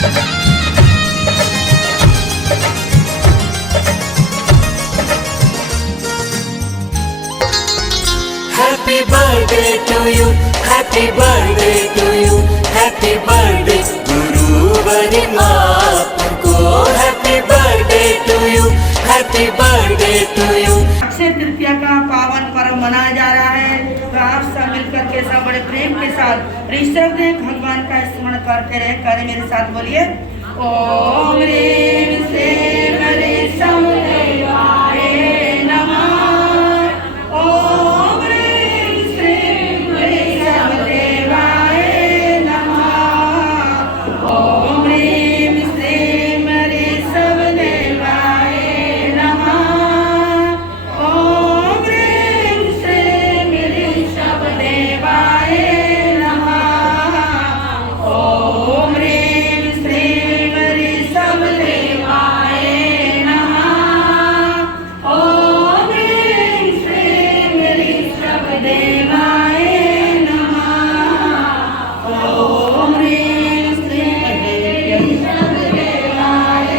Happy birthday to you, happy birthday to you, happy birthday गुरुवर आपको, happy birthday to you, happy birthday to you। Akshaya Tritiya का पावन पर्व मनाया जा रहा है, तो आप सब मिलकर के सब बड़े प्रेम के साथ ऋषभ देव भगवान का स्मरण करते रहे। करें मेरे साथ, बोलिए ओम ह्रीं श्रीं ऋषभ देवाय नमः। ओम ह्रीं श्रीं ऋषभ देवाय नमः। ओम ह्रीं श्रीं ऋषभ देवाय नमः। ओम ह्रीं श्रीं ऋषभ देवाय नमः। ओम ह्रीं श्रीं ऋषभ देवाय नमः। ओम ह्रीं श्रीं ऋषभ देवाय नमः। ओम ह्रीं श्रीं ऋषभ देवाय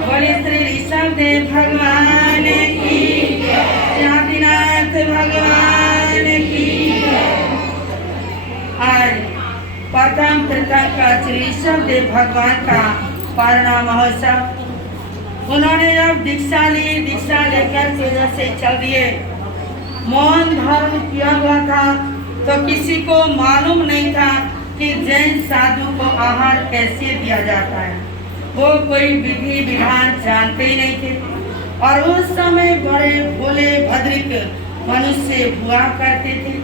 बोले श्री ऋषभ देव भगवान की, आदिनाथ भगवान की। आज प्रथम का श्री ऋषभ देव भगवान का पारणा महोत्सव। उन्होंने जब दीक्षा ली, दीक्षा लेकर के जैसे चल दिए, मौन धारण किया हुआ था, तो किसी को मालूम नहीं था कि जैन साधु को आहार कैसे दिया जाता है। वो कोई विधि विधान जानते ही नहीं थे। और उस समय बड़े भोले भद्रिक मनुष्य हुआ करते थे,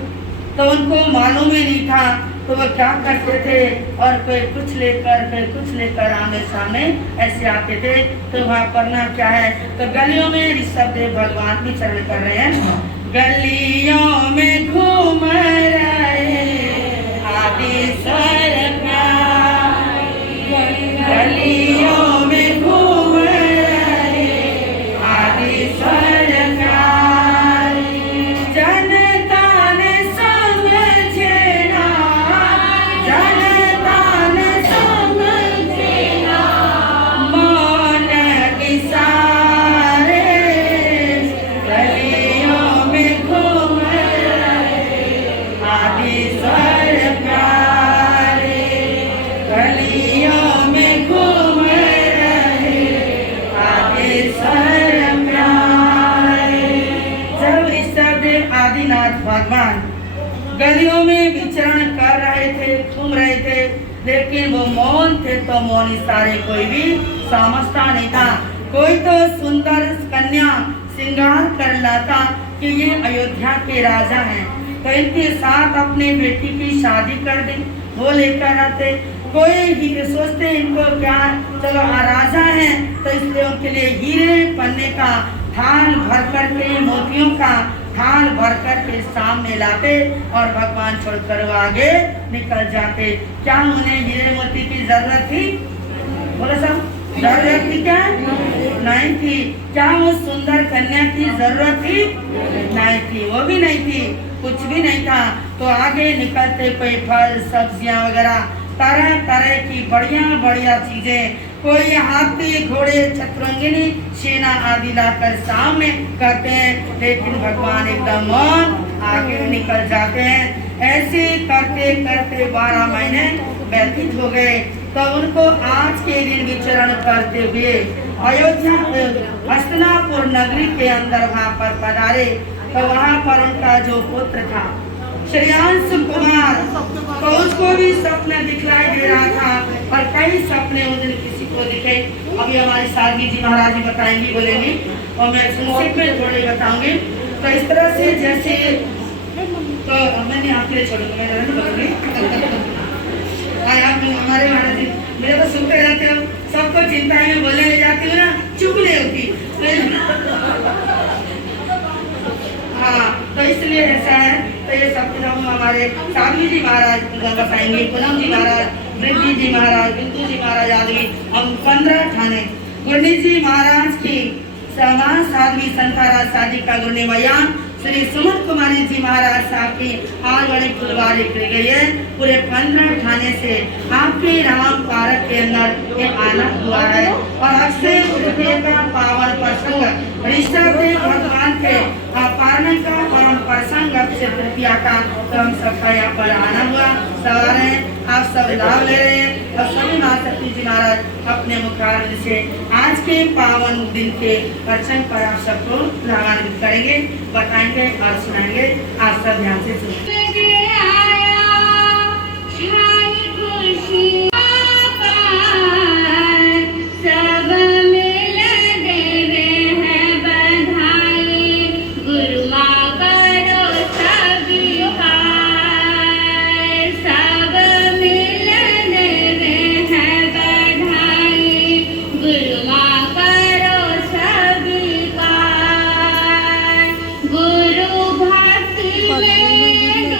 तो उनको मालूम ही नहीं था तो वो क्या करते थे। और कोई कुछ लेकर आमने सामने ऐसे आते थे। तो वहाँ करना क्या है, तो गलियों में ऋषभ देव भगवान विचरण कर रहे हैं। गलियों में घूम रहे आदि सरकार, गलियों में घूम रहे आदि सरकार। जनता ने समझे ना, जनता ने समझे ना, मौन इशारे। गलियों में घूम रहे आदि सरकार, गलियों में घूम रहे आदि सरकार। जब ऋषभ देव आदिनाथ भगवान गलियों में विचरण कर रहे थे, घूम रहे थे, लेकिन वो मौन थे, तो मौन इशारे कोई भी समझता नहीं था। कोई तो सुंदर कन्या श्रृंगार कर लाता कि ये अयोध्या के राजा हैं, तो इनके साथ अपने बेटी की शादी कर दी, वो लेकर आते। कोई हीरे सोचते इनको क्या, चलो राजा हैं तो इसलिए उनके लिए हीरे पन्ने का थाल भर कर के, मोतियों का थाल भर कर के सामने लाते और भगवान छोड़कर वो आगे निकल जाते। क्या उन्हें हीरे मोती की जरूरत थी? बोलो सब, जरूरत थी क्या? नहीं थी। क्या वो सुंदर कन्या की जरूरत थी? नहीं थी, वो भी नहीं थी, कुछ भी नहीं था। तो आगे निकलते कोई फल सब्जियां वगैरह, तरह तरह की बढ़िया बढ़िया चीजें, कोई हाथी घोड़े चतुरंगिनी सेना आदि लाकर सामने करते हैं, लेकिन भगवान एकदम मौन आगे निकल जाते हैं। ऐसे करते करते 12 महीने व्यतीत हो गए। तो उनको आज के दिन विचरण करते हुए अयोध्या हस्तिनापुर नगरी के अंदर वहाँ पर पधारे। तो वहाँ पर उनका जो पुत्र था श्रेयांश कुमार, तो उसको भी सपना दिखलाई दे रहा था और कई सपने उस दिन किसी को दिखे। अभी हमारी सारगी जी महाराज जी बताएंगी, बोलेंगी और मैं संक्षिप्त में थोड़ी बताऊंगी। तो इस तरह से जैसे तो मैंने आपके लिए छोड़ूंगा, मैं नहीं बोलूंगी। आप हमारे महाराज जी मेरे को सुनते रहते हो, सबको चिंता है मैं बोलने जाती हूँ ना, चुप नहीं होती। हाँ, तो इसलिए ऐसा है। तो ये सब कुछ हम हमारे सावली जी महाराज बताएंगे, पूनम जी महाराज, वृद्धि जी महाराज, बिंदु जी महाराज आदि हम 15 ठाणे गुरनी जी महाराज की समाज साध्वी संताराज शादी का गुरनिमयान श्री सुमन कुमारी जी महाराज साहब की आज बड़ी फुलवारी की गई है। पूरे 15 ठाणे से आपके राम पार्क के अंदर ये आना हुआ है और अक्षय तृतीया का पावन प्रसंग ऋषभ देव भगवान के पारण का परम प्रसंग अक्षय तृतीया का, तो हम सबका यहाँ पर आना हुआ। सवार है, आप सब लाभ ले रहे हैं और सभी माँ शक्ति जी महाराज अपने मुखारविंद से आज के पावन दिन के प्रसंग पर आप सबको लाभान्वित करेंगे, बताएंगे और सुनाएंगे। आप सब ध्यान से सुनिए। गुरु भक्ति में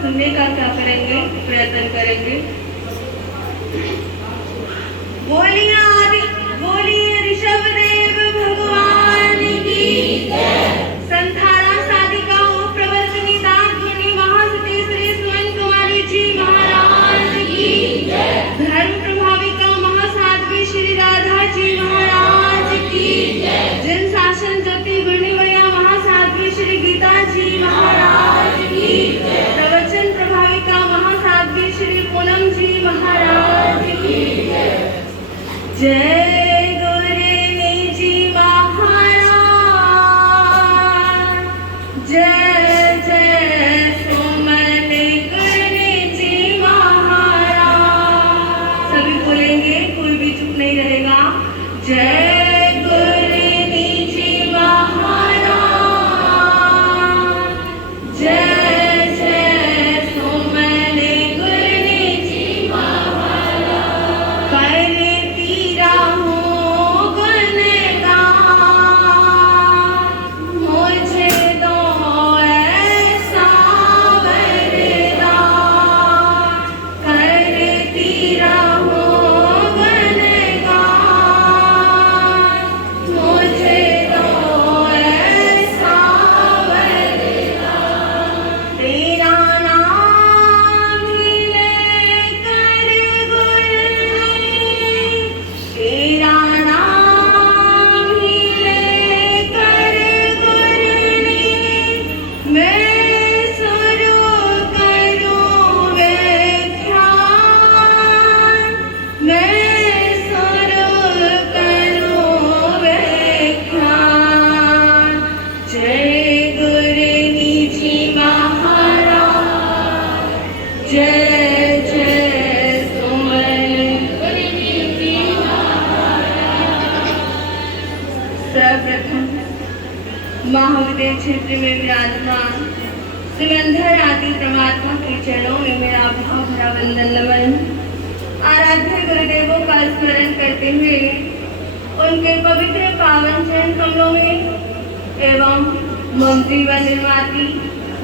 सुनने का क्या करेंगे, प्रयत्न करेंगे। बोलिए ऋषभदेव भगवान की संथारा साधिकाओं प्रवर्तनी दातुनी महासती श्री सुमन कुमारी जी महाराज की धर्म प्रभाविका महासाध्वी श्री राधा जी महाराज की जन शासन ज्योति गुणिवया महासाध्वी श्री गीता जी महाराज की प्रवचन प्रभाविका महासाध्वी श्री पूनम जी महाराज की जय गुरुनी जी महाराज, जय जय सुमन गुरुनी जी महाराज। सभी बोलेंगे, कोई भी चुप नहीं रहेगा। जय गुरुनी जी महाराज, जय जय सुमन गुरुनी जी महाराज। मुझे दो ऐसा वरदान, करती रहूं गुणगान। मुझे दो ऐसा वरदान, तेरा नाम ही लेकर गुरनी, तेरा नाम ही लेकर गुरनी, मैं शुरू करूं व्याख्यान, मैं शुरू करूं व्याख्यान। जय गुरुनी जी महाराज, जय जय सुमन गुरुनी जी महाराज। सर्वप्रथम महाविद्य क्षेत्र में विराजमान सिकंदर आदि परमात्मा के चरणों में मेरा भाव भरा वंदन नमन। आराध्य गुरुदेवों का स्मरण करते हुए उनके पवित्र पावन चरण कमलों में एवं मम जीवन निर्माती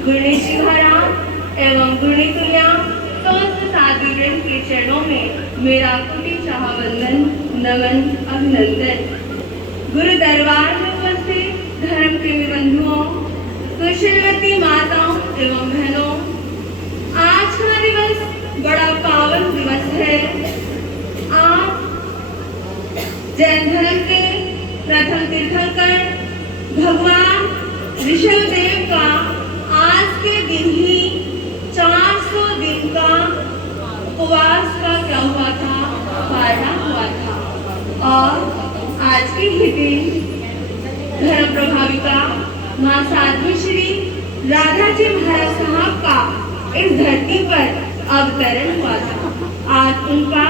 गुणी शिखरा एवं गुणी तुल्या समस्त साधुगण के चरणों में मेरा कोटि चाह वंदन नमन अभिनंदन। गुरु दरबार में उपस्थित धर्म प्रेमी बंधुओं, सुशीलवती माताओं एवं बहनों, आज का दिवस बड़ा पावन दिवस है। आज जैन धर्म के प्रथम तीर्थंकर भगवान ऋषभदेव का आज के दिन ही 400 दिन का उपवास का क्या हुआ था, पारण हुआ था। और आज के ही दिन धर्म प्रभाविका मां साध्वी श्री राधा जी महाराज साहब का इस धरती पर अवतरण हुआ था। आज उनका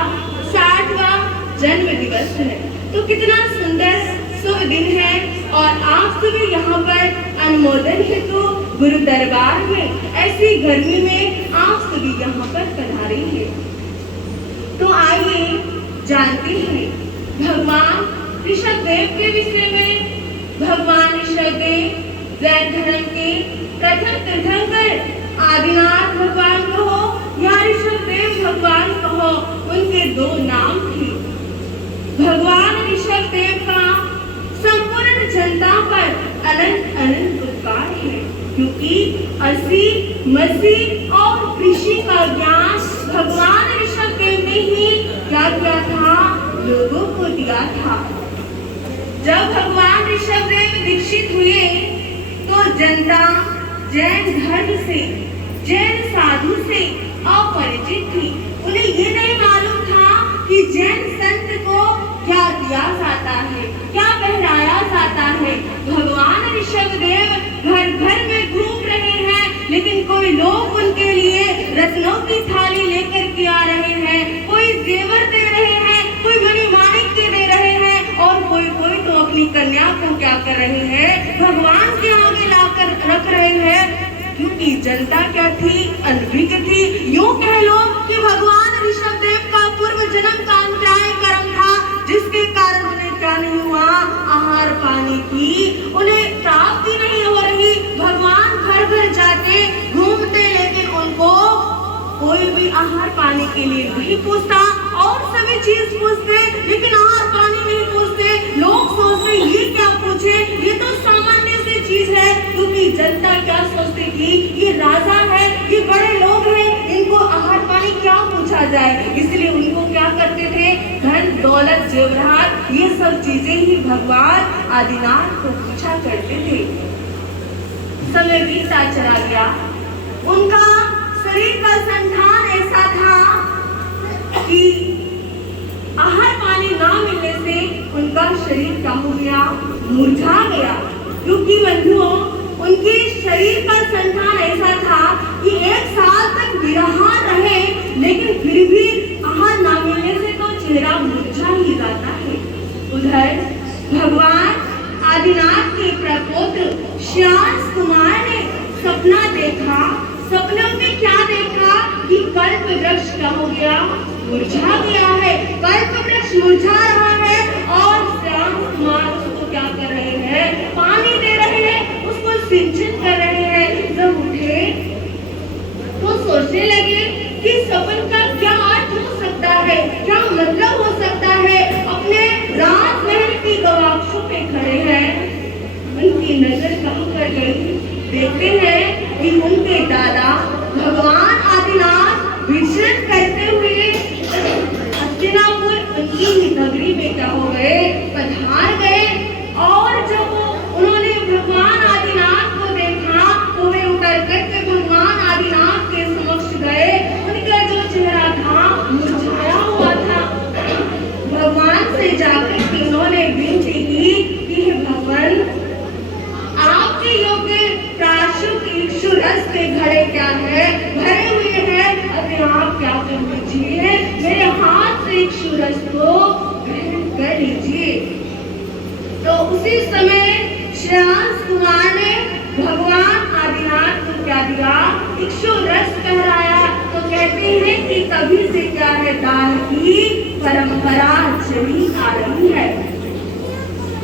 60वां जन्म दिवस है। तो कितना सुंदर शुभ दिन है और आप सभी यहाँ पर अनुमोदन हेतु गुरु दरबार में ऐसी गर्मी में आप सभी यहाँ पर पधारे हैं। तो आइए जानते हैं भगवान ऋषभदेव के विषय में। भगवान ऋषभदेव जैन धर्म के प्रथम तीर्थंकर आदिनाथ भगवान कहो या ऋषभदेव भगवान कहो, उनके दो नाम थे। भगवान ऋषभदेव का संपूर्ण जनता पर अनंत अनंत उपकार है, क्योंकि असी मसीह और कृषि का ज्ञान भगवान ऋषभदेव ने ही क्या किया था, लोगों को दिया था। जब भगवान ऋषभदेव दीक्षित हुए तो जनता जैन धर्म से, जैन साधु से अपरिचित थी। उन्हें ये नहीं मालूम था कि जैन संत को क्या दिया जाता है, क्या पहनाया जाता है। भगवान ऋषभदेव घर घर में घूम रहे हैं, लेकिन कोई लोग उनके लिए रत्नों की थाली लेकर के आ रहे हैं, कोई जेवर दे रहे हैं, कोई मणि माणिक्य दे रहे हैं, और कोई कोई तो अपनी कन्या को क्या कर रहे हैं, भगवान के आगे लाकर रख रहे हैं। क्योंकि जनता क्या थी, अनभिज्ञ थी। यूं कह लो कि भगवान ऋषभदेव का पूर्व जन्म का अंतराय कर्म था, जिसके कारण उन्हें क्या नहीं हुआ, आहार पानी की उन्हें प्राप्ति नहीं हो रही। भगवान घर घर जाके घूमते, लेकिन उनको के लिए नहीं पूछता, और सभी चीज पूछते लेकिन आहार पानी नहीं पूछते। लोग सोचते ये क्या पूछे, ये तो सामान्य सी चीज है, क्योंकि जनता क्या सोचती कि ये राजा है, ये बड़े लोग हैं, इनको आहार पानी क्या पूछा जाए। इसलिए उनको क्या करते थे, धन दौलत जेवरात ये सब चीजें ही भगवान आदिनाथ को पूछा करते थे। समय बीतता चला गया, उनका शरीर का संठान ऐसा था कि आहार पानी ना मिलने से उनका शरीर क्या हो गया, मुरझा गया। क्योंकि बंधुओं, उनके शरीर का संठान ऐसा था कि 1 साल तक निराहार रहे, लेकिन फिर भी आहार ना मिलने से तो चेहरा मुरझा ही जाता है। उधर भगवान आदिनाथ के प्रपुत्र श्याम कुमार ने सपना देखा। सपनों में क्या देखा कि कल्प वृक्ष क्या हो गया, मुरझा गया है। कल्प वृक्ष मुरझा रहा है और श्याम कुमार उसको क्या कर रहे हैं, पानी दे रहे हैं, उसको सिंचित कर रहे हैं। जब उठे तो सोचने लगे कि सपन का क्या अर्थ हो सकता है, क्या मतलब हो सकता है। अपने राजमहल की गवाक्षों पे खड़े हैं, उनकी नजर कहाँ पर गई, देखते हैं कि उनके दादा भगवान आदिनाथ विचरण करते हुए हस्तिनापुर उनकी ही नगरी में क्या हो गए, पधार गए। और जब उन्होंने भगवान आदिनाथ को देखा तो वे उतर करके भगवान आदिनाथ के समक्ष गए। उनका जो चेहरा था मुरझाया हुआ था। भगवान से जाकर के उन्होंने विनती की कि भगवान, आपके योग्य प्राशुक इक्षु रस के घड़े क्या है, भरे हुए हैं, अभी आप क्या कर लीजिए, मेरे हाथ से इक्षु रस को ग्रहण कर लीजिए। तो उसी समय श्याम कुमार ने भगवान आदिनाथ को क्या दिया, इक्षु रस पहराया। तो कहते हैं कि तभी से क्या है, दान की परंपरा चली आ रही है।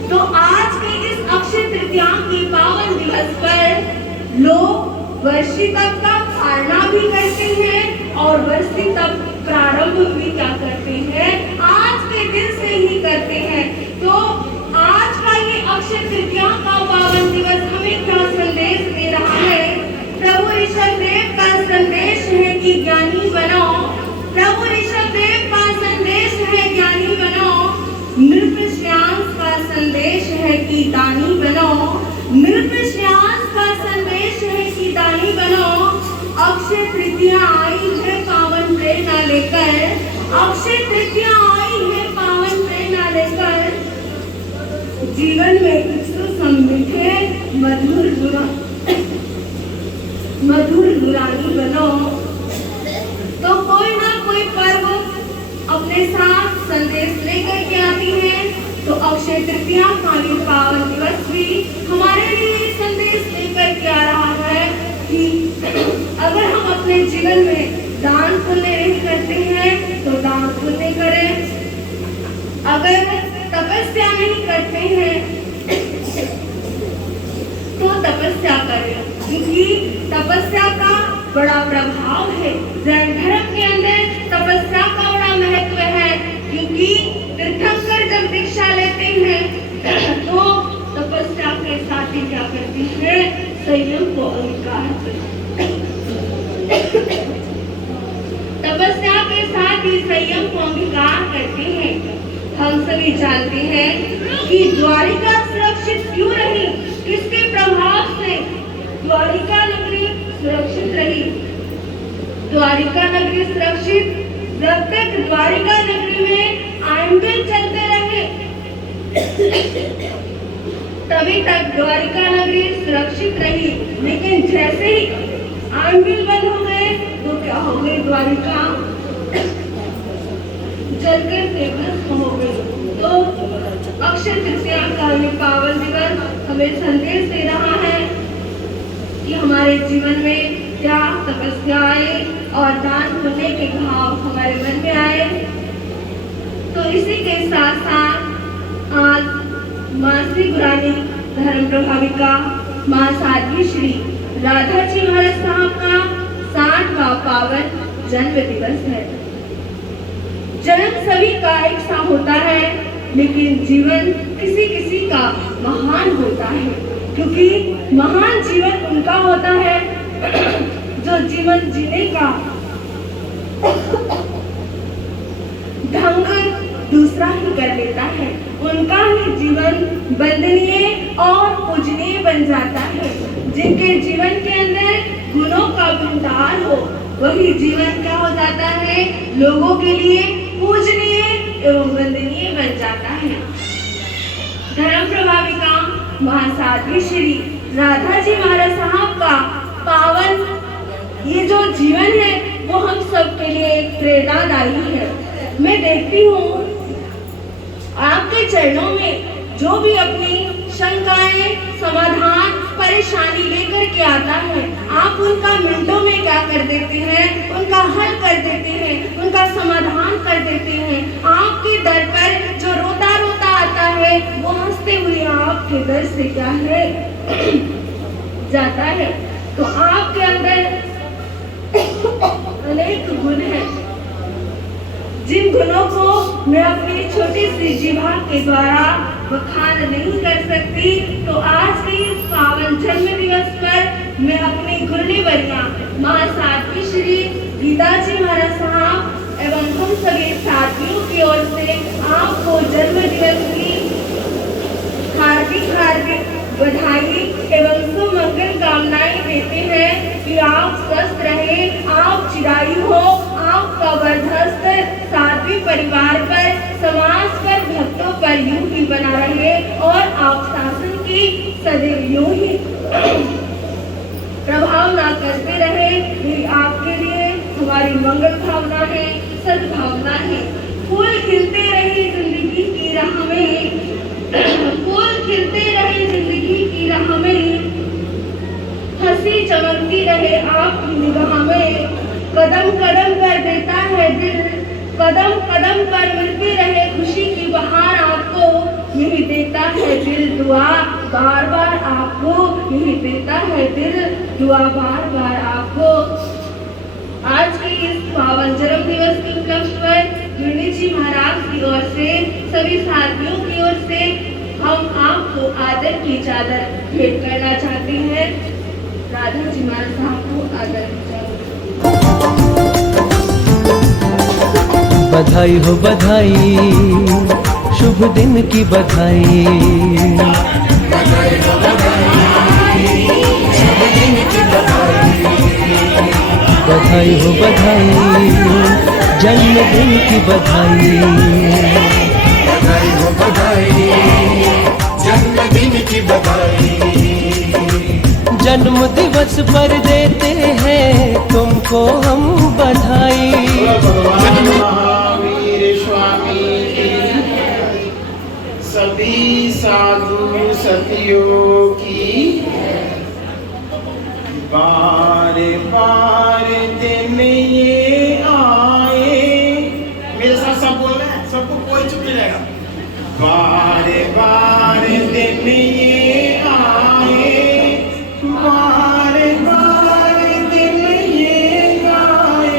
तो आज के इस अक्षय तृतीया के पावन दिवस पर लोग वर्षी तप का पालना भी करते हैं और वर्षी तप प्रारंभ भी क्या करते हैं, आज के दिन से ही करते हैं। तो आज का ये अक्षय तृतीया का पावन दिवस हमें क्या संदेश दे रहा है। प्रभु ऋषभदेव का संदेश है कि ज्ञानी बनो। प्रभु ऋषभदेव का संदेश है ज्ञानी बनो। नृपश्यांस का संदेश है कि दानी बनो। नृपश्यांस का संदेश है कि दानी बनो। अक्षय तृतीया आई है पावन प्रेरणा लेकर। अक्षय तृतीया आई है पावन प्रेरणा लेकर। जीवन में कुछ समृद्धि मधुर दुरानी बनो। तो कोई ना कोई पर्व अपने साथ संदेश लेकर के आती है। तो अक्षय तृतीया का ये पावन दिवस भी हमारे लिए संदेश लेकर के आ रहा है कि अगर हम अपने जीवन में दान पुण्य नहीं करते हैं तो दान पुण्य करें। अगर तपस्या नहीं करते हैं तो तपस्या करें, क्योंकि तपस्या का बड़ा प्रभाव है। जैन धर्म के अंदर तपस्या का बड़ा महत्व है, क्योंकि तीर्थंकर जब दीक्षा लेते हैं तो तपस्या के साथ ही क्या करती है, संयम को अंगीकार करती है। तपस्या के साथ ही संयम को अंगीकार करते हैं। हम सभी जानते हैं कि द्वारिका सुरक्षित क्यों रही, किसके प्रभाव से द्वारिका नगरी सुरक्षित रही। द्वारिका नगरी सुरक्षित जब तक द्वारिका नगरी में आयंबिल चलते रहे तभी तक द्वारिका नगरी सुरक्षित रही। लेकिन जैसे ही आयंबिल बंद हो गए तो क्या हो गई, द्वारिका जलकर भस्म हो गई। तो अक्षय तृतीया का ये पावन दिवस हमें संदेश दे रहा है कि हमारे जीवन में क्या तपस्या आए और दान पुण्य के भाव हमारे मन में आए। तो इसी के साथ साथ आज माँ श्री गुरानी धर्म प्रभाविका माँ साध्वी श्री राधा जी महाराज साहब का 60वां पावन जन्म दिवस है। जन्म सभी का एक सा होता है, लेकिन जीवन किसी किसी का महान होता है, क्योंकि महान जीवन उनका होता है जो जीवन जीने का ढंग दूसरा ही कर लेता है। उनका ही जीवन वंदनीय और पूजनीय बन जाता है। जिनके जीवन के अंदर गुणों का भंडार हो, वही जीवन क्या हो जाता है, लोगों के लिए पूजनीय एवं वंदनीय बन जाता है। धर्म प्रभाविका महासाध्वी श्री राधा जी महाराज साहब का पावन ये जो जीवन है वो हम सब के लिए एक प्रेरणादायी है। मैं देखती हूँ आपके चरणों में जो भी अपनी शंकाएं, समाधान, परेशानी लेकर के आता है, आप उनका मिनटों में क्या कर देते हैं, उनका हल कर देते हैं, उनका समाधान कर देते हैं। आपके दर पर जो रोता रोता आता है वो हंसते हुए आपके दर से क्या है जाता है। तो आपके अंदर अनेक गुण हैं, जिन गुणों को मैं अपनी छोटी सी जीवा के द्वारा बखान नहीं कर सकती। तो आज के इस पावन जन्म दिवस पर मैं अपनी गुरुवर्या महासाध्वी श्री गीता जी महाराज साहब एवं हम सभी साथियों की ओर से आपको जन्म दिवस की हार्दिक बधाई एवं सुमंगल कामनाएं देते हैं कि आप स्वस्थ रहे, आप चिरायु हो, आपका वर्धस्त साध्वी परिवार पर, समाज पर, भक्तों पर यूं ही बना रहे और आप शासन की सदैव यूं ही प्रभाव ना करते रहे। ये आपके लिए हमारी मंगल भावना है, सद्भावना है। फूल खिलते रहे जिंदगी की राह में, फूल खिलते रहे जिंदगी की राह में, हंसी चमकती रहे आपकी निगाह में। कदम कदम पर देता है दिल, कदम कदम पर मिलती रहे खुशी की बहार आपको, यही देता है दिल दुआ बार बार आपको, यही देता है दिल दुआ बार बार आपको। आज के इस पावन जन्म दिवस के उपलक्ष्य पर गुरु जी महाराज की ओर से, सभी साथियों की ओर से हम आपको आदर की चादर भेंट करना चाहते हैं। राधा जी महाराज साहब को आदर की चादर। बधाई हो बधाई, शुभ दिन की बधाई। बधाई हो बधाई, शुभ दिन की बधाई। बधाई हो बधाई, जन्मदिन की बधाई। बधाई हो बधाई, जन्मदिन की बधाई। जन्म दिवस पर देते हैं तुमको हम बधाई। महावीर स्वामी की, सभी साधु सतियों की, बार बार दिन ये आए। मेरे साथ सब बोल रहे हैं, सबको कोई चुप नहीं रहेगा। बार बार दिन ये आए, बार बार दिन ये आए।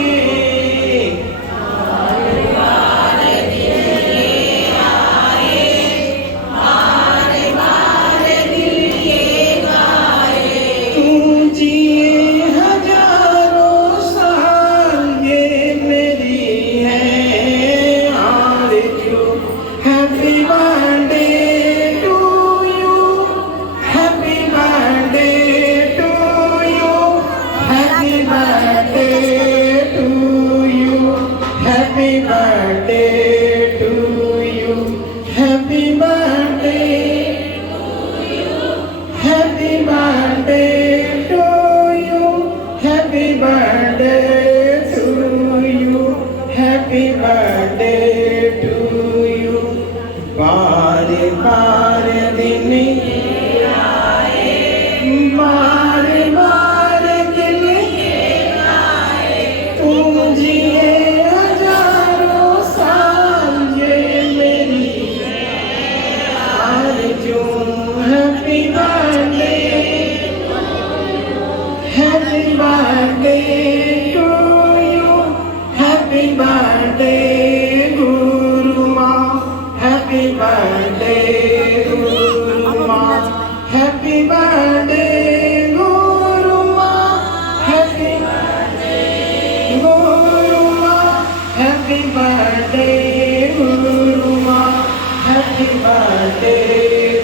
तू जिए हजारों साल, ये मेरी है आरज़ू। हैप्पी बर्थडे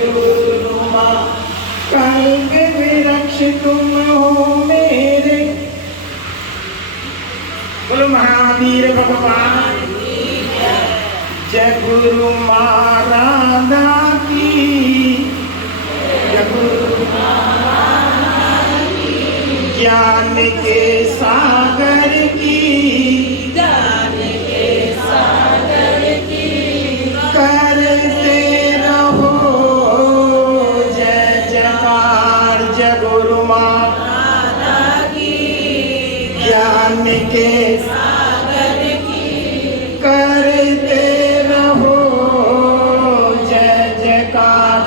गुरुमा कल्प वृक्ष तुम हो मेरे। बोलो महावीर भगवान जय गुरु महाराधा की, जय गुरु ज्ञान के सागर की, करते रहो जय जयकार जय गुरु महाराधा की, ज्ञान के सागर की, करते रहो जय जयकार।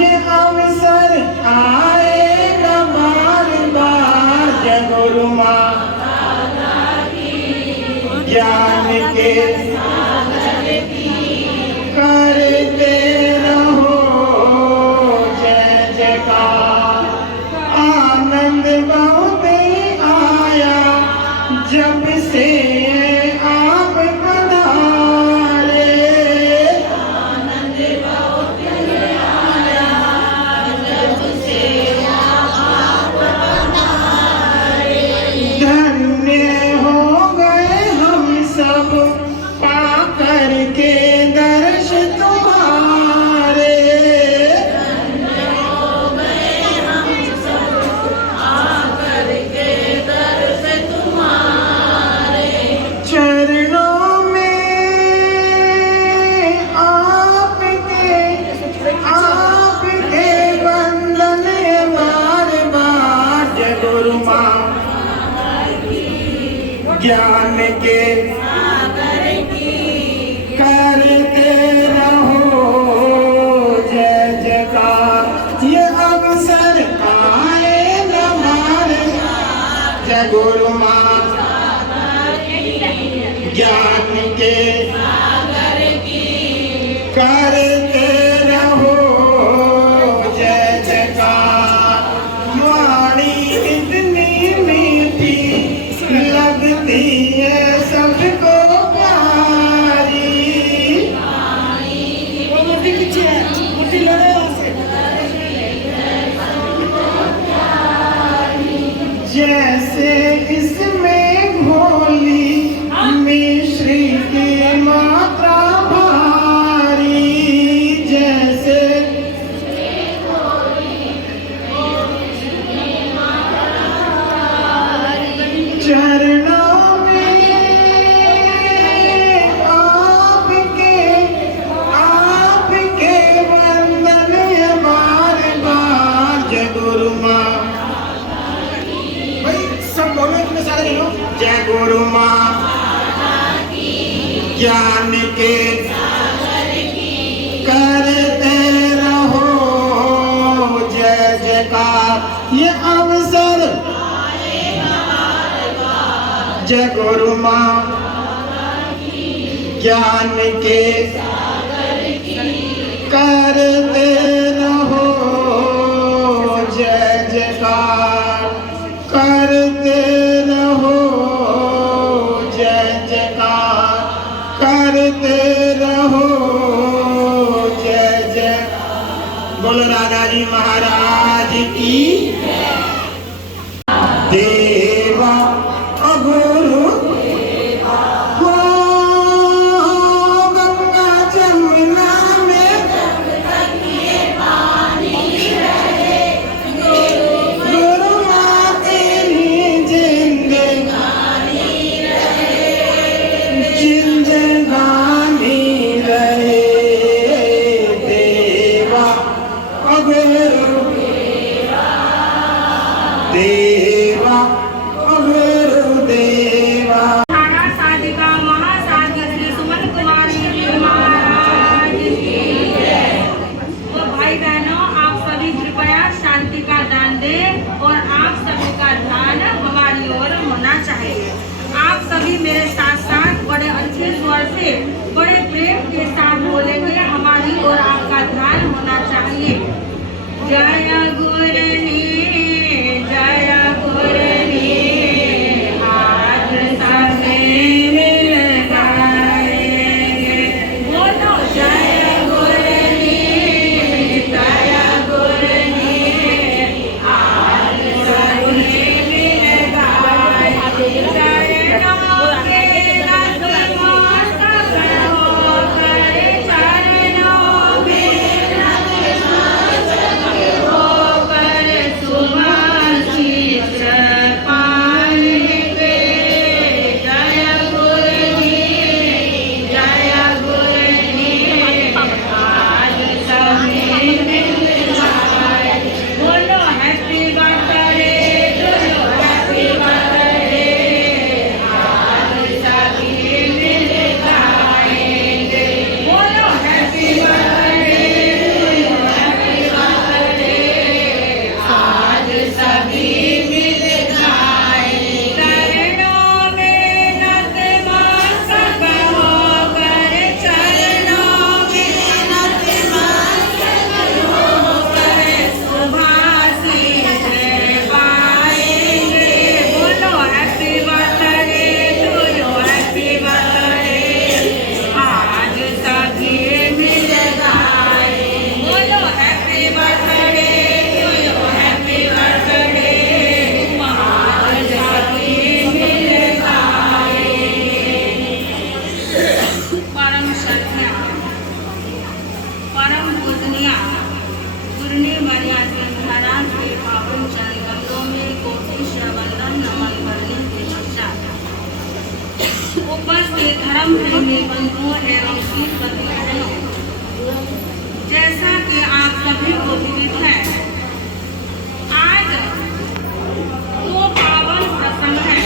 ये अवसर आएगा बार बार जय गुरु महाराधा की, ज्ञान के करते रहो जय जयकार। आनंद बहुत आया जब से आप पधारे, आनंद बहुत आया जब से आप पधारे। धन्य हो गए हम सब पाकर के दर्श तुम्हारे, धन्य हो गए हम सब पाकर के दर्श तुम्हारे। चरणों में आपके वंदन बार बार जय गुरु माँ, ज्ञान के करते रहो जय जयकार। ये अवसर आए न मारे जय गुरु माँ, ज्ञान के करते रहो जय जयकार। वाणी इतनी मीठी लगती है सबको प्यारी, जैसे इसमें घोली मिश्री की मात्रा भारी, जैसे चरणों में आपके वंदन बार बार जय गुरु माँ। भाई सब बोलो इतने सारे लोग जय गुरु माँ, ज्ञान के करते रहो जय जयकार। ये अवसर जय गुरु माँ, ज्ञान के करते रहो जय जयकार, करते रहो जय जयकार, करते रहो जय जय। बोलो राधा जी महाराज की। देवा गुरु हो गंगा जमुना में गुरु माँ तेरी जिंदगानी रहे। देवा गुरु देवा गुरु देवा। थाना साधिका महासाधि श्री सुमन कुमारी जी महाराज की जय। तो भाई बहनों, आप सभी कृपया शांति का दान दें और आप सभी का ध्यान हमारी ओर होना चाहिए। आप सभी मेरे साथ साथ बड़े अच्छे स्वर से बड़े प्रेम के साथ बोलेंगे, हमारी और आपका ध्यान होना चाहिए। जय गुरनी जय गुरनी आज सभी मिल गाएंगे। बोलो जय गुरनी मेरे धर्म प्रेमी बंधुओं एवं शीलवती बहनों, जैसा कि आप सभी को विदित है, आज दो पावन प्रसंग है।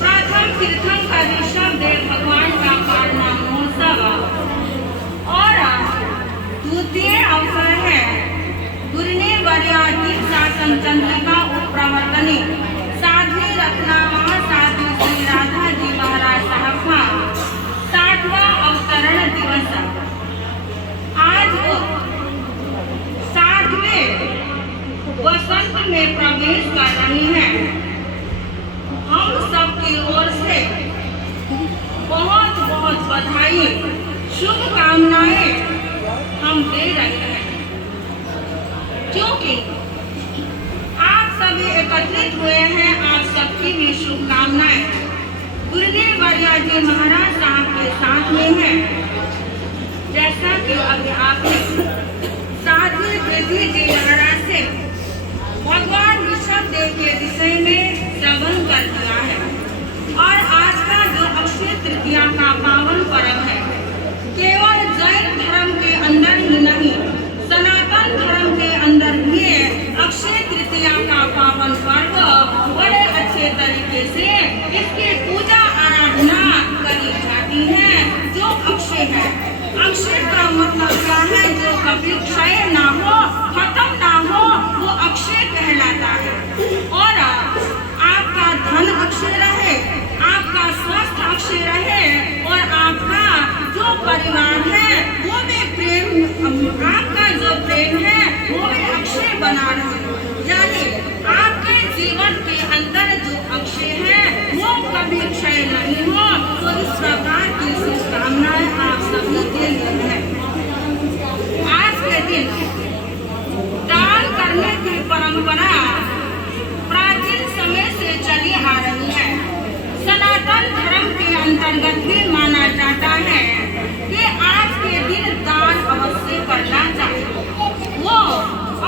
प्रथम तीर्थंकर ऋषभदेव भगवान का पारणा महोत्सव और द्वितीय अवसर है गुरुने वर्यादीप शासन चंद्रिका उपप्रवर्तनी साध्वी रत्नामा साध्वी श्री राधा जी महाराज साहब का 60वां अवतरण दिवस। आज वो 60वें वसंत में प्रवेश कर रही हैं। हम सबकी ओर से बहुत बहुत बधाई, शुभकामनाएं हम दे रहे हैं, क्योंकि आप सभी एकत्रित हुए हैं। आप सबकी भी शुभकामनाएं गुरुदेव वर्या जी महाराज साहब के साथ में है। जैसा कि अभी आपने साध्वी प्रीति जी महाराज से भगवान ऋषभदेव के विषय में श्रवण कर दिया है, और आज का जो अक्षय तृतीया का पावन पर्व है, केवल जैन धर्म के अंदर ही नहीं, सनातन धर्म के अंदर भी अक्षय तृतीया का पावन पर्व बड़े अच्छे तरीके से इसकी पूजा आराधना करी जाती है। जो अक्षय है, अक्षय का मतलब क्या है? जो कभी क्षय ना हो, खत्म ना हो, वो अक्षय कहलाता है। और आपका धन अक्षय रहे, आपका स्वास्थ्य अक्षय रहे, और आपका जो परिवार है वो भी प्रेम, आपका जो प्रेम है वो भी अक्षय बना रहे। यानी आपके जीवन के अंदर जो अक्षय है वो कभी क्षय नहीं हो। तो इस प्रकार की शुभकामनाएं आप सभी के लिए है। आज के दिन दान करने की परंपरा प्राचीन समय से चली आ रही है। सनातन धर्म के अंतर्गत भी माना जाता है कि आज के दिन दान अवश्य करना चाहिए। वो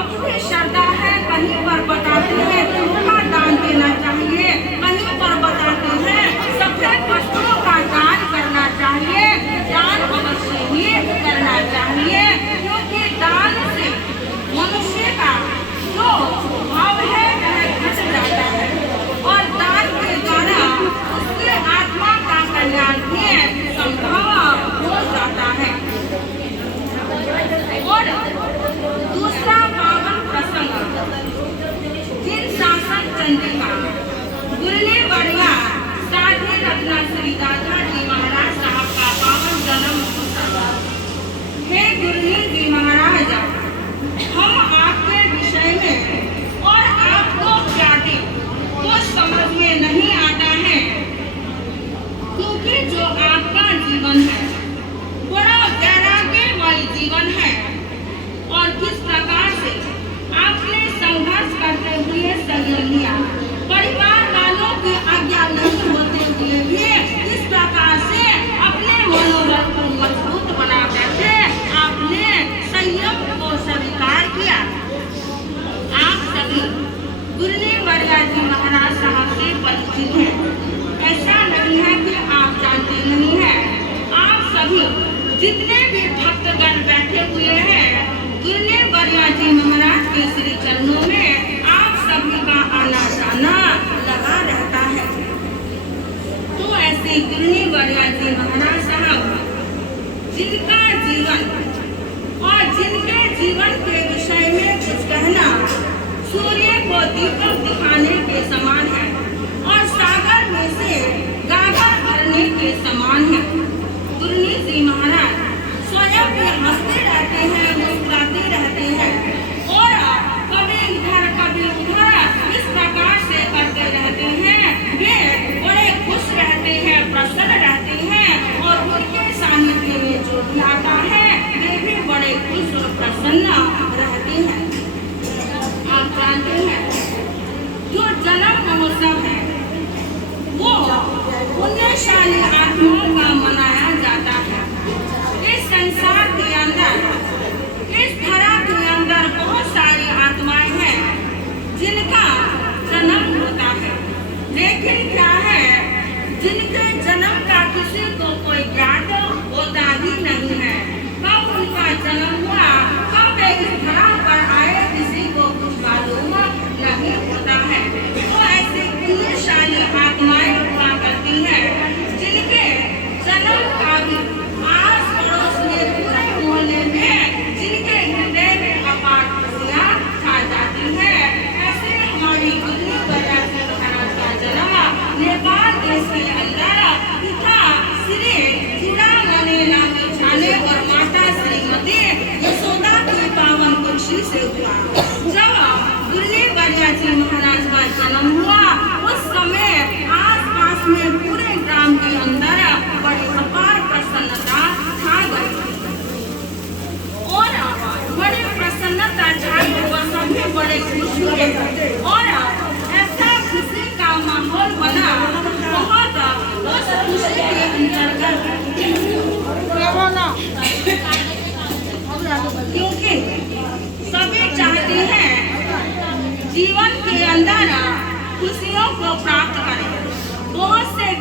अपनी श्रद्धा है, कहीं पर बताते हैं का दान देना चाहिए, कहीं पर बताते हैं सफेद वस्त्रों का दान करना चाहिए। दान अवश्य ही करना चाहिए, क्योंकि दान से मनुष्य का जो भाव है वह घट जाता है, और दान के द्वारा उसके आत्मा का कल्याण भी संभव हो जाता है। और दूसरा पावन प्रसंग, जिन शासन चंद्रिका गुरुने वर्या साध्वी रत्ना श्री राधा जी महाराज साहब का पावन जन्म महोत्सव। हे गुरुनी जी महाराज, हम आपके विषय में और आपको क्या दें कुछ समझ में नहीं आता है, क्योंकि जो आपका जीवन है बड़ा वैराग्यमय जीवन है, और किस प्रकार से आपने संघर्ष करते हुए संयम लिया, परिवार वालों की आज्ञा नहीं होते हुए भी इस प्रकार से अपने मनोबल को मजबूत बना करके आपने संयम को स्वीकार किया। आप सभी गुरुने वर्या जी महाराज साहब से परिचित हैं। ऐसा नहीं है कि आप जानते नहीं हैं। आप सभी जितने भी भक्तगण बैठे हुए हैं, गुरुने वर्या जी महाराज के श्री चरणों में आप सभी का आना जाना लगा रहता है। तो ऐसे गुरुने वर्या जी महाराज साहब, जिनका जीवन और जिनके जीवन के विषय में कुछ कहना सूर्य को दीपक दिखाने के समान है, और सागर में से गागर भरने के समान है। गुरुनी जी महाराज स्वयं भी हंसते रहते हैं, मुस्कुराते रहते हैं, और कभी इधर कभी उधर इस प्रकार से करते रहते हैं। वे बड़े खुश रहते हैं, प्रसन्न रहते हैं, और उनके सानिध्य में जो भी आता है वे भी बड़े खुश और प्रसन्न रहते हैं। आप जानते हैं, जो जन्म महोत्सव है वो पुण्यशाली आत्माओं का मनाया जाता है। इस संसार के अंदर, इस धरा के अंदर बहुत सारी आत्माएं हैं जिनका जन्म होता है, लेकिन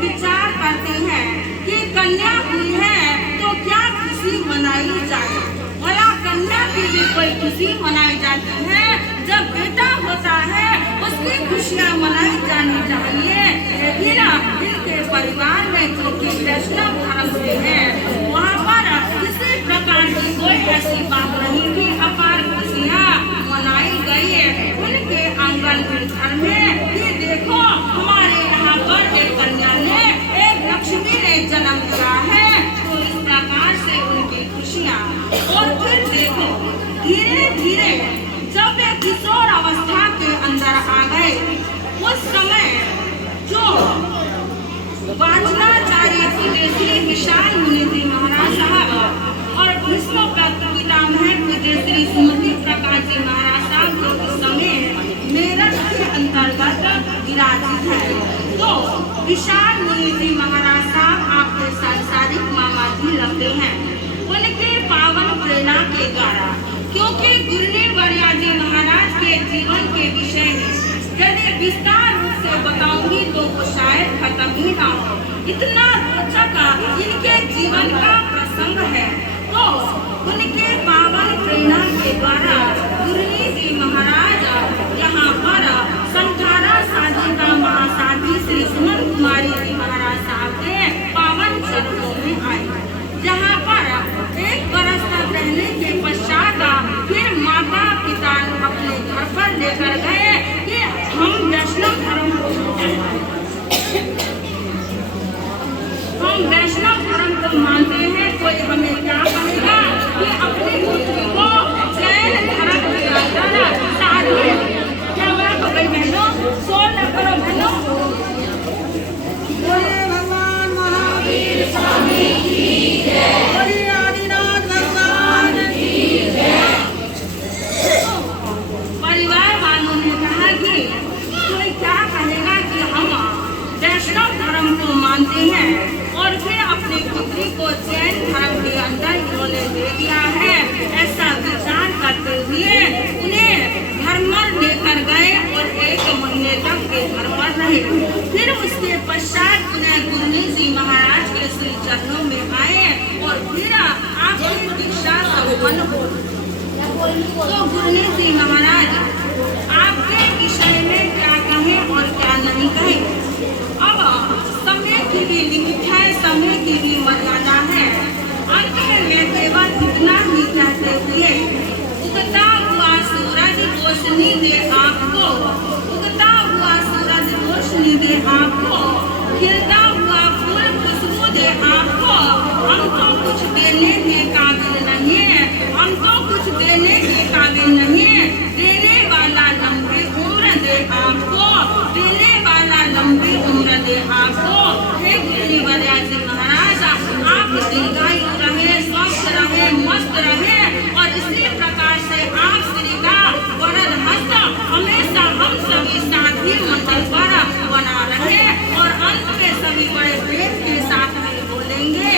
विचार करते हैं कि कन्या हुई है तो क्या खुशी मनाई जाए। भला कन्या की भी कोई खुशी मनाई जाती है, जब बेटा होता है उसकी खुशियाँ मनाई जानी चाहिए। लेकिन इनके परिवार में जो कि वैष्णव धर्म से है, वहाँ पर किसी प्रकार की कोई ऐसी बात नहीं थी। अपार खुशियाँ मनाई गई उनके आंगन में घर में। ये देखो हमारे यहाँ पर एक कन्या ने, एक लक्ष्मी ने जन्म लिया है, तो इस प्रकार से उनकी खुशियाँ। और फिर देखो धीरे धीरे जब वे किशोर अवस्था के अंदर आ गए, उस समय जो वाचनाचार्य पूज्य श्री विशाल मुनि जी महाराज साहब और भीष्म पितामह पूज्य श्री सुमति प्रकाश जी महाराज साहब जो उस समय मेरठ के अंतर्गत विराजित है, तो विशाल मुनि जी महाराज साहब आपके सांसारिक मामा जी लगते हैं। उनके पावन प्रेरणा के द्वारा, क्योंकि गुरुदेव वर्या जी महाराज के जीवन के विषय में यदि विस्तार रूप से बताऊंगी तो वो शायद खत्म ही ना हो। इतना रोचक इनके जीवन का प्रसंग है। तो उनके पावन प्रेरणा के द्वारा गुरुदेव जी महाराज यहाँ पर संठारा शादी का महासाथी श्री सुमन कुमारी जी महाराज साहब के पावन चरणों में आए, जहाँ पर एक बरस तक रहने के पश्चात फिर माता पिता अपने घर पर लेकर गए कि हम वैष्णव धर्म को मानते हैं। कोई हमें क्या कहेगा कि अपनी पुत्री को जैन धर्म के अंदर साधु। क्या बात हो गई बहनों, शोर न करो बहनों। बोलिए भगवान महावीर स्वामी की जय, बोलिए आदिनाथ भगवान की जय। परिवार वालों ने कहा कि कोई क्या कहेगा कि हम वैष्णव धर्म को मानते हैं और फिर अपनी पुत्री को जैन धर्म के अंदर इन्होंने दे दिया है। ऐसा विचार करते हुए उन्हें धर्मर लेकर गए और 1 महीने तक के धर्मर रहे। फिर उसके पश्चात उन्हें गुरुदेव जी महाराज के श्री चरणों में आए और फिर आपकी दीक्षा संपन्न हो। तो गुरुदेव जी महाराज आपके विषय में क्या कहें और क्या नहीं कहें। अब समय की भी लिमिट है, समय की भी मर्यादा है। अंत में मैं केवल इतना ही कहते हुए उगता हुआ सूरज रोशनी दे आपको, उगता हुआ सूरज रोशनी दे आपको, खिलता हुआ फूल खुशबू दे आपको। हम तो कुछ देने के काबिल नहीं है, हम तो कुछ देने के काबिल नहीं है। देने वाला लंबी उम्र दे आपको, देने वाला लंबी उम्र दे आपको। हे गुरुदेव वर्या जी महाराज, आप दीर्घायु रहे, स्वस्थ रहे, मस्त रहे और इसी प्रकार से आप श्री का वरद हस्त हमेशा हम सभी साथी मंडल पर बना रहे। और अंत में सभी बड़े प्रेम के साथ में बोलेंगे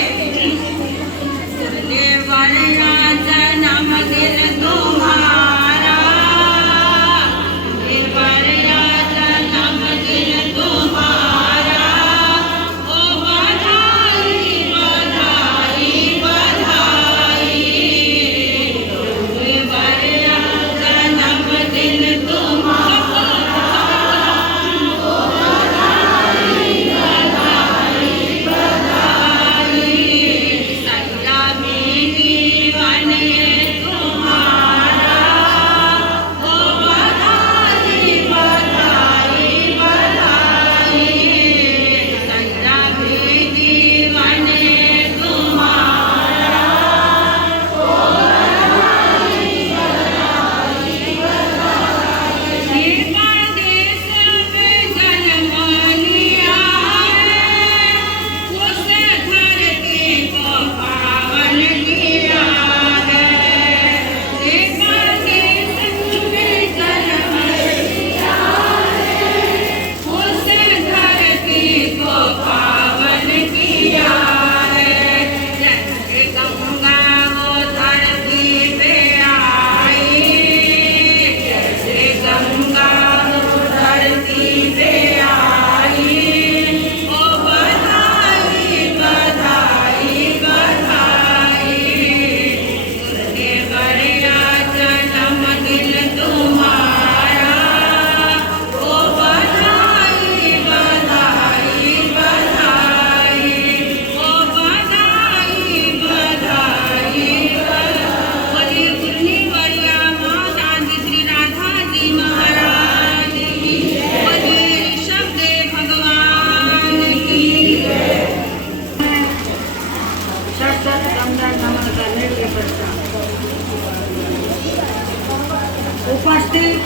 उपस्थित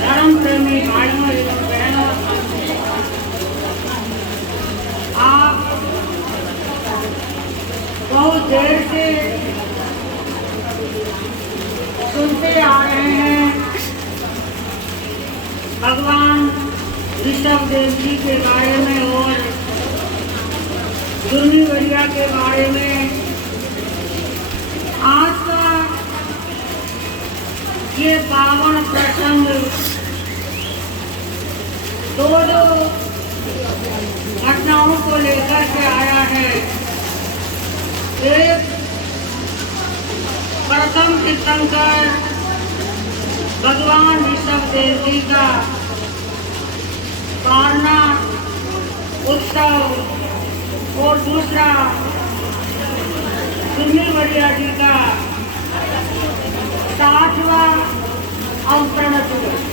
धर्म प्रेमी भाइयों एवं बहनों, आप बहुत देर से सुनते आ रहे हैं भगवान ऋषभ देव जी के बारे में और दुर्नी वरिया के बारे में। आज का ये पावन प्रसंग दो घटनाओं को लेकर के आया है। एक प्रथम तीर्थंकर भगवान ऋषभ देव जी का पारना उत्सव और दूसरा दुर्नी वरिया जी का 60वां अवतरण दिवस।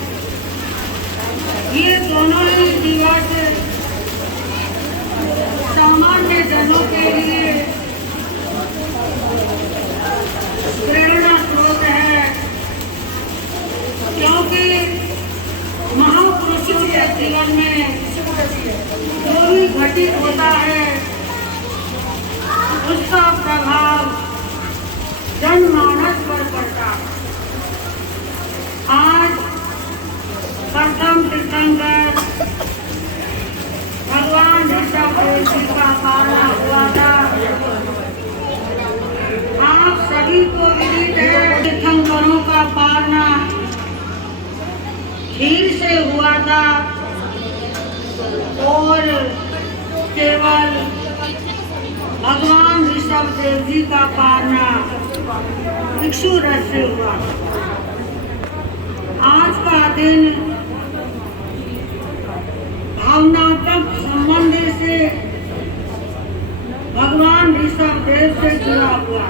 ये दोनों ही दिवस सामान्य जनों के लिए प्रेरणा स्रोत है, क्योंकि महापुरुषों के जीवन में जो भी घटित होता है उसका प्रभाव जनमानस पर पड़ता है। आज प्रथम तीर्थंकर भगवान ऋषभ देव जी का पारना हुआ था। आप सभी को विदित है, तीर्थंकरों का पारना खीर से हुआ था और केवल भगवान ऋषभ देव जी का पारना भिक्षु रस से हुआ। आज का दिन भावनात्मक संबंध से भगवान ऋषभ देव से जुड़ा हुआ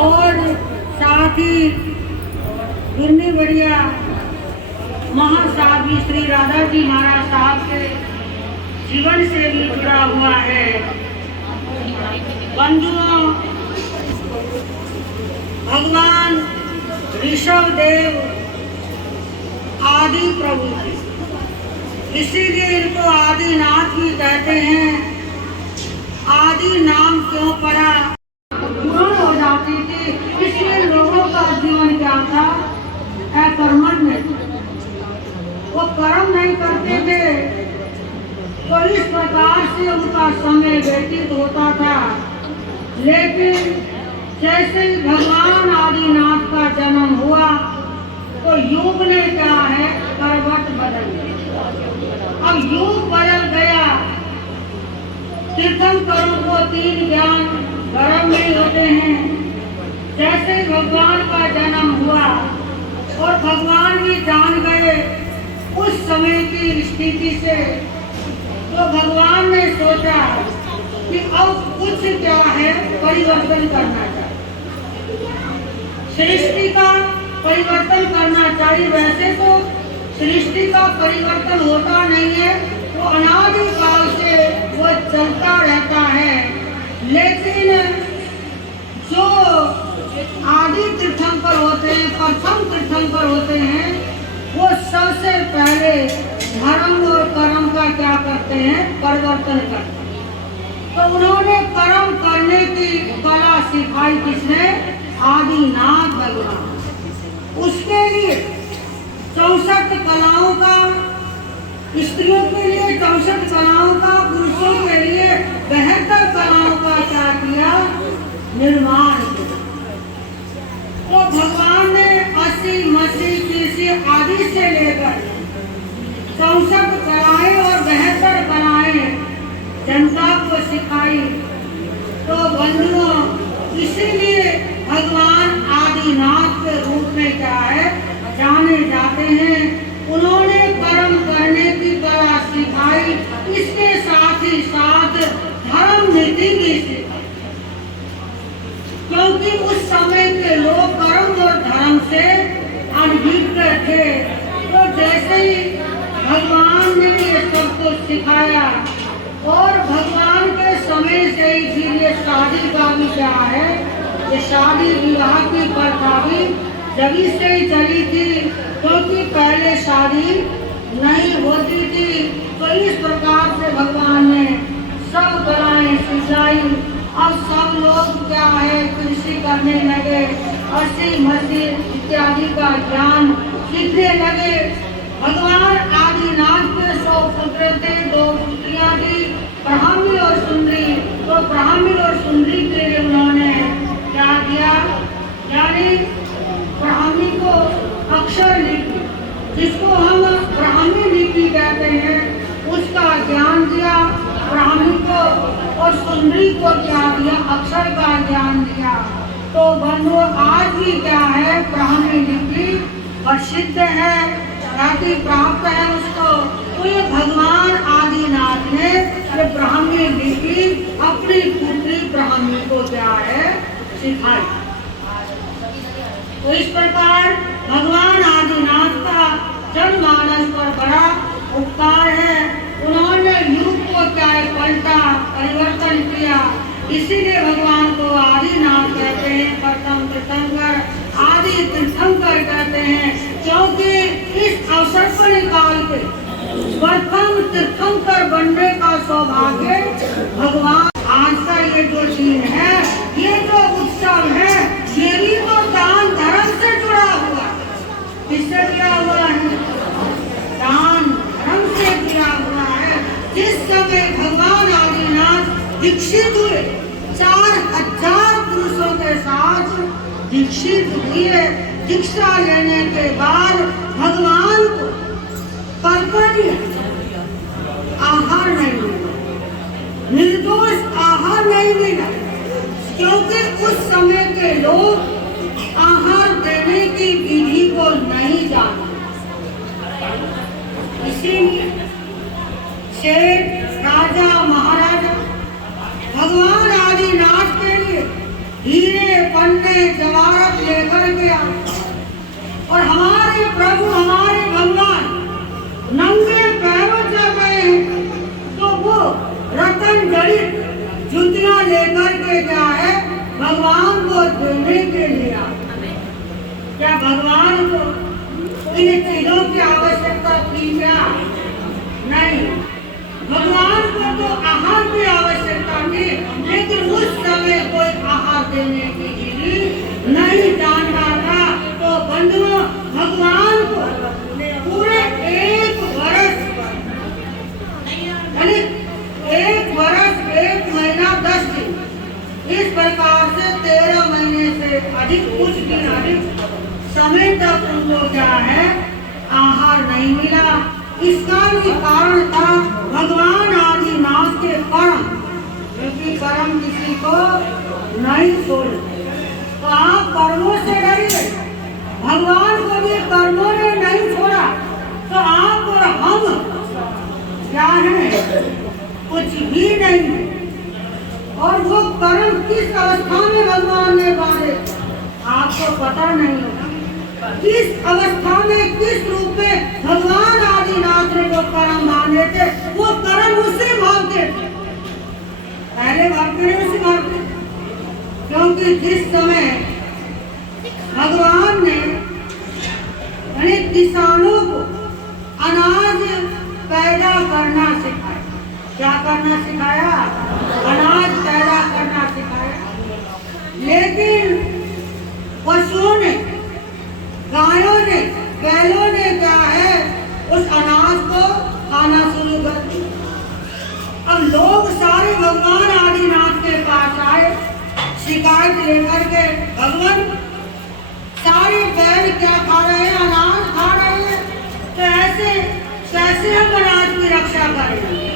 और साथ ही दुर्नी वरिया महासाध्वी श्री राधा जी महाराज साहब के जीवन से भी जुड़ा हुआ है। बंधुओं, भगवान ऋषभ देव आदि प्रभु थे, इसीलिए इनको आदिनाथ भी कहते हैं। आदि नाम क्यों पड़ा? पूर्ण हो जाती थी, इसलिए लोगों का जीवन क्या था? अकर्मण्य। वो कर्म नहीं करते थे, तो इस प्रकार से उनका समय व्यतीत होता था। लेकिन जैसे ही भगवान आदिनाथ का जन्म हुआ तो युग ने क्या है, करवट बदल गया। अब युग बदल गया। तीर्थंकरों को 3 ज्ञान गर्भ में होते हैं। जैसे ही भगवान का जन्म हुआ और भगवान भी जान गए उस समय की स्थिति से, तो भगवान ने सोचा कि अब कुछ क्या है, परिवर्तन करना चाहिए, सृष्टि का परिवर्तन करना चाहिए। वैसे तो सृष्टि का परिवर्तन होता नहीं है, वो अनादिकाल से वो चलता रहता है। लेकिन जो आदि तीर्थंकर होते हैं, प्रथम तीर्थंकर होते हैं, वो सबसे पहले धर्म और कर्म का क्या करते हैं, परिवर्तन करते हैं। तो उन्होंने कर्म करने की कला सिखाई किसने? आदिनाथ भगवान। उसके लिए 64 कलाओं का, स्त्रियों के लिए 64 कलाओं का, पुरुषों के लिए 72 कलाओं का क्या किया, निर्माण किया। तो भगवान ने 80, 80, 30 आदि से लेकर 64 कलाएं और 72 कलाएं जनता को सिखाई। तो बंधुओं, इसीलिए भगवान आदिनाथ के रूप में क्या है, जाने जाते हैं। उन्होंने कर्म करने की कला सिखाई, इसके साथ ही साथ धर्म नीति भी सिखाई, क्योंकि उस समय के लोग कर्म और धर्म से अनभिज्ञ थे। तो जैसे ही भगवान ने ये सब कुछ सिखाया और भगवान के समय से ही फिर ये शादी का भी क्या है, ये शादी विवाह की प्रथा भी जभी से ही चली थी, क्योंकि पहले शादी नहीं होती थी। तो इस प्रकार से भगवान ने सब कलाएं सिखाई। अब सब लोग क्या है कृषि करने लगे, अस्सी मसीह इत्यादि का ज्ञान सीखने लगे। भगवान आदिनाथ के 100 पुत्र थे, 2 पुत्रियां थी, ब्राह्मी और सुंदरी। तो ब्राह्मी और सुंदरी के लिए उन्होंने क्या दिया, यानी ब्राह्मी को अक्षर लिपि, जिसको हम ब्राह्मी लिपि कहते हैं, उसका ज्ञान दिया ब्राह्मी को, और सुंदरी को क्या दिया, अक्षर का ज्ञान दिया। तो बंधु आज भी क्या है, ब्राह्मी लिपि प्रसिद्ध है, ख्याति प्राप्त है उसको। तो ये भगवान आदिनाथ ने ये ब्राह्मी लिपि अपनी पुत्री ब्राह्मी को क्या है सिखाई। तो इस प्रकार भगवान आदिनाथ का जनमानस पर बड़ा उपकार है। उन्होंने युग को क्या पलटा, परिवर्तन किया। इसीलिए भगवान को आदिनाथ कहते हैं, प्रथम तीर्थंकर, आदि तीर्थंकर कहते हैं, क्योंकि इस अवसर को निकाल के प्रथम तीर्थंकर बनने का सौभाग्य भगवान। आज का ये जो दिन है, ये जो उत्सव है, ये भी तो दान धर्म से जुड़ा हुआ। किससे जुड़ा हुआ है? दान धर्म से जुड़ा हुआ है। जिस समय भगवान आदिनाथ दीक्षित हुए, 4000 पुरुषों के साथ दीक्षित हुए। दीक्षा लेने के बाद भगवान को कर्करी आहार नहीं मिला, निर्दोष आहार नहीं मिला, क्योंकि उस समय के लोग आहार देने की विधि को नहीं जानते। इसीलिए शेठ, राजा, महाराजा भगवान आदिनाथ के लिए हीरे, पन्ने, जवाहरात लेकर गया। और हमारे प्रभु, हमारे भगवान नंगे पैरों चल रहे हैं, तो वो रतन जड़ित जूतियां लेकर के क्या है भगवान को देने के लिए। क्या भगवान को इन चीजों की आवश्यकता थी क्या? नहीं, भगवान को तो आहार की आवश्यकता थी, लेकिन उस समय कोई आहार देने की विधि नहीं जानता था। तो बंधुओं, भगवान को पूरे 1 वर्ष, यानी 1 वर्ष 1 महीना 10 दिन, इस प्रकार से 13 महीने से अधिक, कुछ दिन अधिक समय तक उनको क्या है आहार नहीं मिला। इसका भी कारण था भगवान आदिनाथ के कर्म, क्योंकि कर्म किसी को नहीं छोड़ते। तो आप कर्मों से डरिए, भगवान को भी कर्मों ने नहीं छोड़ा। तो आप और हम क्या है, कुछ भी नहीं। और वो कर्म किस अवस्था में भगवान ने बांधे आपको पता नहीं होगा। किस अवस्था में, किस रूप में भगवान आदिनाथ ने जो कर्म बांधे थे, वो कर्म उसे भागते थे, पहले भागते नहीं उसे भागते। क्योंकि जिस समय भगवान ने यानी किसानों को अनाज पैदा करना सिखाया। क्या करना सिखाया? अनाज पैदा करना सिखाया। लेकिन पशुओं ने, गायों ने, बैलों ने क्या है उस अनाज को खाना शुरू कर दिया। अब लोग सारे भगवान आदिनाथ के पास आए शिकायत लेकर के, भगवान सारे बैल क्या खा रहे हैं, अनाज खा रहे हैं, तो ऐसे कैसे हम अनाज की रक्षा करेंगे?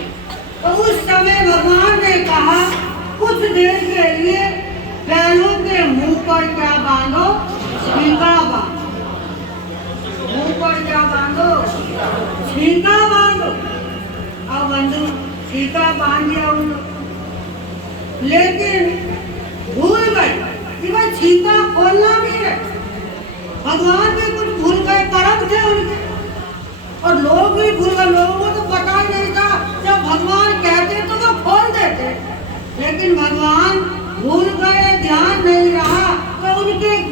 तो उस समय भगवान ने कहा कुछ देर के लिए बैलों के मुंह पर क्या बांधो, छींका बांधो। मुंह पर क्या बांधो, छींका बांधो। अब बंधु छींका बांध दिया उन लोग, लेकिन भूल गए कि वह छींका खोलना भी है। भगवान भी कुछ भूल गए, कर्म थे उनके, और लोग भी भूल गए। लोगों को तो पता ही नहीं था, जब भगवान कहते तो वो खोल देते, लेकिन भगवान भूल गए, ध्यान नहीं रहा।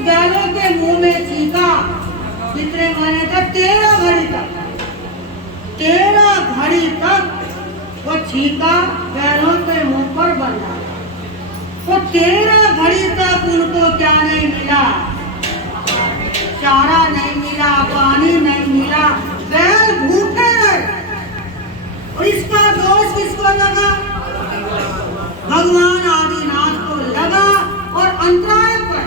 बैलों के मुंह में छींका। कितने महीने तक? 13 घड़ी तक। 13 घड़ी तक वो छींका बैलों के मुंह पर बंधा। तो 13 घड़ी तक उनको क्या नहीं मिला? चारा नहीं मिला, पानी नहीं मिला, बैल भूखे रहे। और इसका दोष किसको लगा? भगवान आदिनाथ को लगा। और अंतराय पर,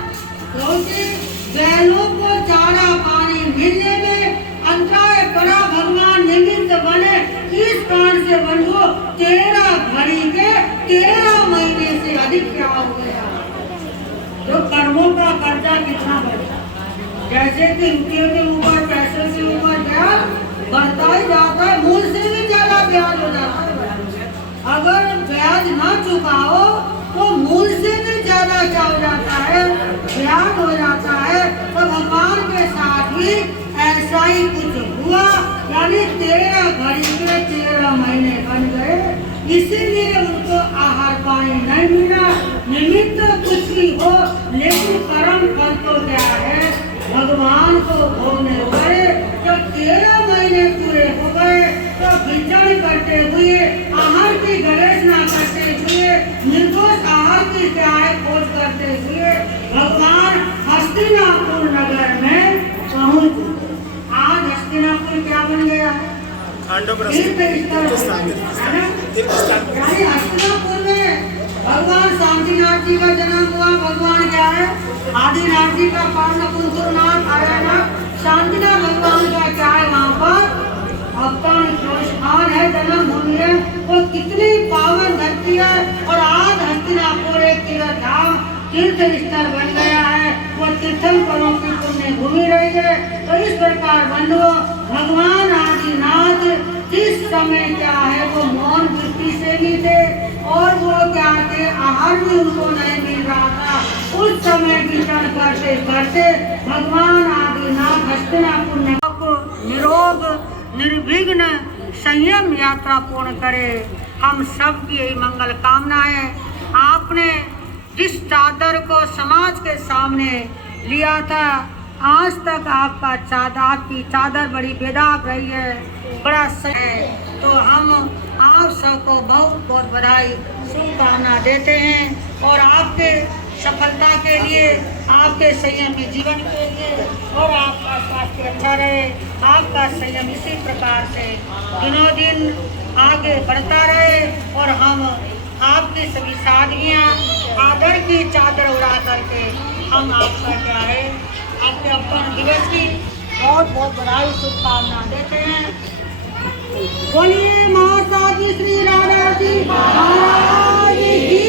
क्योंकि बैलों को चारा पानी मिलने में अंतराय पड़ा, भगवान निमित्त बने। इस कारण से बंधु 13 घड़ी के 13 महीने से अधिक क्या हो गया? जो कर्मों का कर्जा कितना बढ़ा? जैसे कि रुपये के ऊपर, पैसे के ऊपर ब्याज बढ़ता ही जाता है, मूल से भी ज्यादा ब्याज हो जाता है। अगर ब्याज ना चुकाओ तो मूल से भी ज्यादा क्या हो जाता है? ब्याज हो जाता है। तो भगवान के साथ भी ऐसा ही कुछ हुआ, यानी 13 घड़ी के 13 महीने बन गए। इसीलिए उनको आहार पानी नहीं मिला। निमित्त कुछ भी हो, लेकिन कर्म फल तो क्या है? भगवान को भोगने पड़े। तो 13 महीने पूरे हो गए तो विचरण करते हुए, आहार की गणना करते हुए, निर्दोष आहार की त्याग खोज करते हुए भगवान हस्तिनापुर नगर में पहुँच। आज हस्तिनापुर क्या बन गया? यानी हस्तिनापुर में भगवान शांतिनाथ जी का जन्म हुआ। भगवान क्या है? आदिनाथ जी का पावन कुंतुरनाथ आर्यनाथ शांतिनाथ भगवान का क्या है? वहाँ पर अवतार जो स्थान है, जन्म भूमि है, वो कितनी पावन धरती है। और आज हस्तिनापुर एक तीर्थ धाम, तीर्थ स्थल बन गया है। वो तीर्थंकरों की पुण्य भूमि रही है। तो इस प्रकार बंधुओं, भगवान आदिनाथ जिस समय क्या है वो मौन वृत्ति से भी थे, और वो क्या थे? आहार भी उनको नहीं मिल रहा था। उस समय विचरण करते करते भगवान आदिनाथ हस्तिनापुर नगर को निरोग निर्विघ्न संयम यात्रा पूर्ण करे। हम सब की यही मंगल कामनाएं। आपने जिस चादर को समाज के सामने लिया था, आज तक आपकी चादर बड़ी बेदाग रही है, बड़ा सही है। तो हम आप सबको बहुत बहुत बधाई शुभकामना देते हैं। और आपके सफलता के लिए, आपके संयमी जीवन के लिए, और आपका स्वास्थ्य अच्छा रहे, आपका संयम इसी प्रकार से दिनों दिन आगे बढ़ता रहे। और हम आपकी सभी साधवियाँ आदर की चादर उड़ा करके हम आपका क्या है, आपके अपन दिवस की बहुत बहुत बधाई शुभकामना देते हैं। बोलिए महासाध्वी श्री राधा जी महाराज की।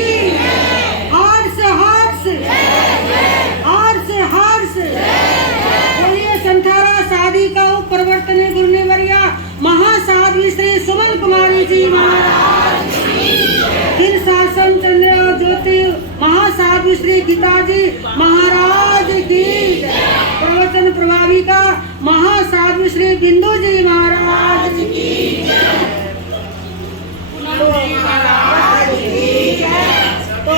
हर्ष हर्ष हर्ष हर्ष। बोलिए संथारा साधिका प्रवर्तन गुरुने वरिया महासाध्वी श्री सुमन कुमारी जी महाराज की। फिर शासन चंद्र ज्योति महासाध्वी श्री गीता जी महाराज की। प्रवचन प्रभाविका महासाध्वी श्री बिंदु जी महाराज की। तो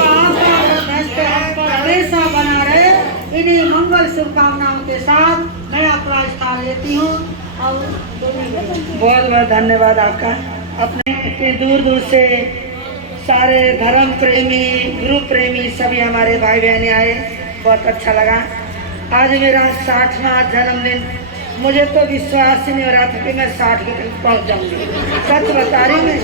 आपका हमेशा बना रहे। इन्हीं मंगल शुभकामनाओं के साथ मैं अपना स्थान लेती हूँ। और बहुत बहुत धन्यवाद आपका। अपने इतने दूर दूर से सारे धर्म प्रेमी, गुरु प्रेमी सभी हमारे भाई बहने आए, बहुत अच्छा लगा। आज मेरा 60वां जन्मदिन। मुझे तो विश्वास ही नहीं हो रहा था कि मैं 60 के तक पहुँच जाऊँगी। सच बता रही मैं,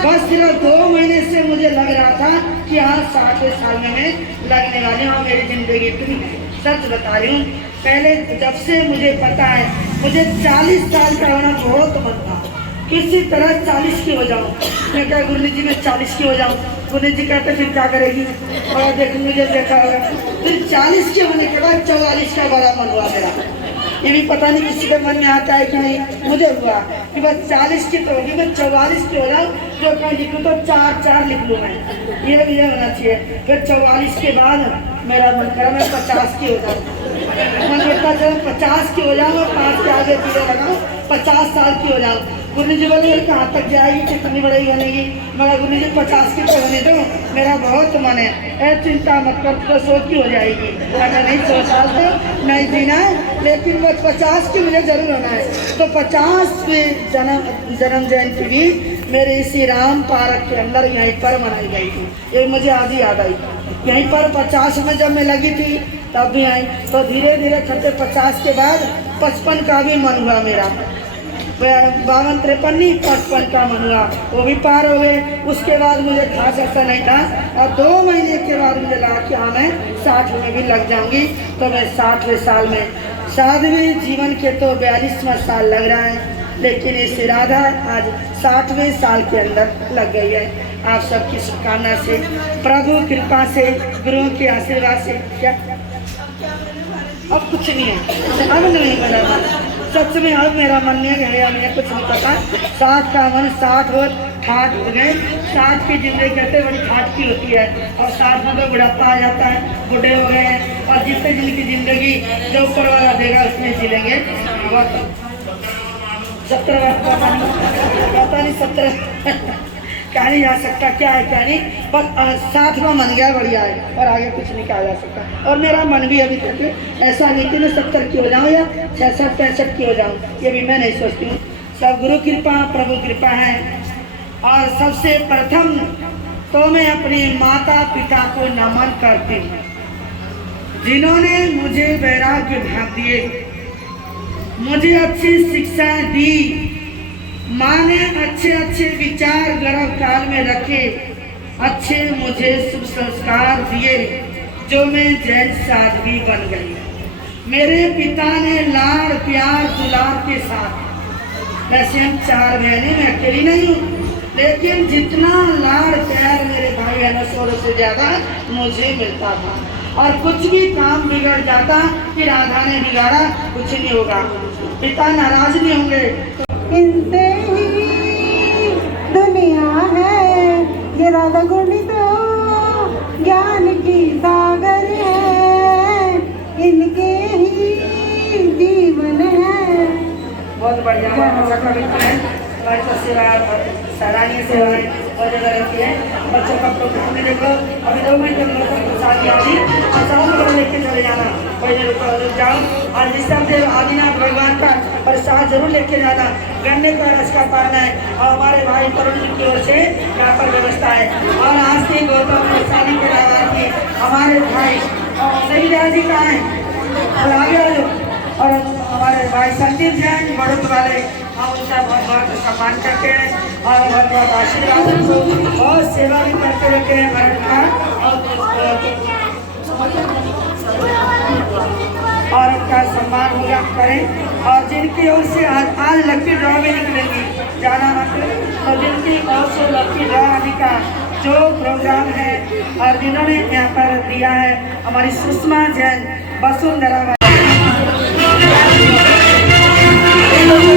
बस सिर्फ 2 महीने से मुझे लग रहा था कि हाँ 60वें साल में मैं लगने वाली हूँ। मेरी जिंदगी इतनी, सच बता रही हूँ। पहले जब से मुझे पता है, मुझे 40 साल का होना बहुत मन था, किसी तरह 40 की हो जाऊँ। मैं क्या गुरु जी मैं 40 की हो जाऊँ। गुरु जी कहते फिर क्या करेगी? और देख मुझे देखा होगा। फिर 40 के होने के बाद 44 का बड़ा मन हुआ मेरा। ये भी पता नहीं किसी के मन में आता है कि नहीं, मुझे हुआ कि बस 40 की तो होगी, मैं 44 की हो जाऊँ। जो कहीं लिखूँ तो 4 लिख लूँ मैं, ये होना चाहिए। फिर 44 के बाद मेरा मन करा मैं 50 की हो जाऊँ। मन करता चलो 50 की हो जाऊँ और 5 के आगे पीछे लगाऊँ, 50 साल की हो जाऊँ। गुरु जी बोले कहाँ तक जाएगी, कितनी बड़ी बनेगी? मगर गुरु जी 50 की तो बने दो, मेरा बहुत मन है। ए चिंता मत कर, तो 100 की हो जाएगी। अगर नहीं 100 साल तो नहीं जीना है, लेकिन वो 50 की मुझे जरूर होना है। तो 50वीं जन्म जयंती भी मेरे इसी राम पार्क के अंदर यहीं पर मनाई गई थी। ये मुझे आज ही याद आई। यहीं पर 50 में जब मैं लगी थी तब भी आई। तो धीरे धीरे करते 50 के बाद 55 का भी मन हुआ मेरा। 52, 53 नहीं, 55 का मन हुआ, वो भी पार हो गए। उसके बाद मुझे खास ऐसा नहीं था और 2 महीने के बाद मुझे लगा कि हाँ मैं 60 में भी लग जाऊंगी। तो मैं 60वें साल में, 7वें जीवन के तो 42वां साल लग रहा है, लेकिन इस इरादा आज 60वें साल के अंदर लग गई है। आप सबकी शुभकामना से, प्रभु कृपा से, गुरुओं के आशीर्वाद से। क्या अब कुछ नहीं है, अब नहीं बना। सच में अब मेरा मन नहीं गया, मुझे कुछ नहीं पता। 60 का मन 60 और ठाट हो गए। 60 की जिंदगी कहते बड़ी ठाट की होती है, और 60 में तो बुढ़ापा आ जाता है, बूढ़े हो गए हैं। और जितने जिनकी जिंदगी जो ऊपर वाला देगा उसमें जी लेंगे। 70 पता नहीं 70 क्या नहीं जा सकता, क्या है क्या नहीं, पर 60 में मन गया बढ़िया है, और आगे कुछ नहीं कहा जा सकता। और मेरा मन भी अभी तक ऐसा नहीं कि मैं 70 की हो जाऊँ या 66, 65 की हो जाऊँ, ये भी मैं नहीं सोचती हूँ। सब गुरु कृपा, प्रभु कृपा है। और सबसे प्रथम तो मैं अपने माता पिता को नमन करती हूँ, जिन्होंने मुझे वैराग्य भाग दिए, मुझे अच्छी शिक्षा दी। माँ ने अच्छे अच्छे विचार गर्भ काल में रखे, अच्छे मुझे शुभ संस्कार दिए, जो मैं जैन साध्वी बन गई। मेरे पिता ने लाड़ प्यार दुलार के साथ, वैसे हम 4 बहनें, मैं अकेली नहीं हूँ, लेकिन जितना लाड़ प्यार मेरे भाई बहनों से ज़्यादा मुझे मिलता था। और कुछ भी काम बिगड़ जाता कि राधा ने बिगाड़ा, कुछ नहीं होगा, पिता नाराज नहीं होंगे। इनसे ही दुनिया है, ये राधा गुणी तो ज्ञान की सागर है, इनके ही जीवन है। बहुत बढ़िया हमारी तो सेवा सराहनीय सेवाएं बहुत जगह रहती है। बच्चों का प्रोग्राम में देखो, अभी 2 महीने में शादी आदि प्रसाद वगैरह लेके चले जाना, पहले रुक जाओ। और जिस तरह से आदिनाथ भगवान का प्रसाद जरूर लेके जाना, गन्ने का रस का पाना है। और हमारे भाई तरुण जी की ओर से यहाँ पर व्यवस्था है। और आज की गौतम शादी के लाभार्थी हमारे भाई सही जी कहाँ हैं, और आगे आ जाओ। और हमारे भाई संदीप जैन बड़ोद वाले, हम उनका बहुत बहुत सम्मान करते हैं और बहुत बहुत आशीर्वाद उनको, बहुत सेवा भी करते रहते हैं भारत का। और उनका सम्मान होगा करें। और जिनकी ओर से आज लकी ड्रॉ भी निकलेगी, जाना मत, तो जिनकी ओर से लकी ड्रॉ आदि का जो प्रोग्राम है और जिन्होंने यहाँ पर दिया है, हमारी सुषमा जैन, वसुंधरा गुरु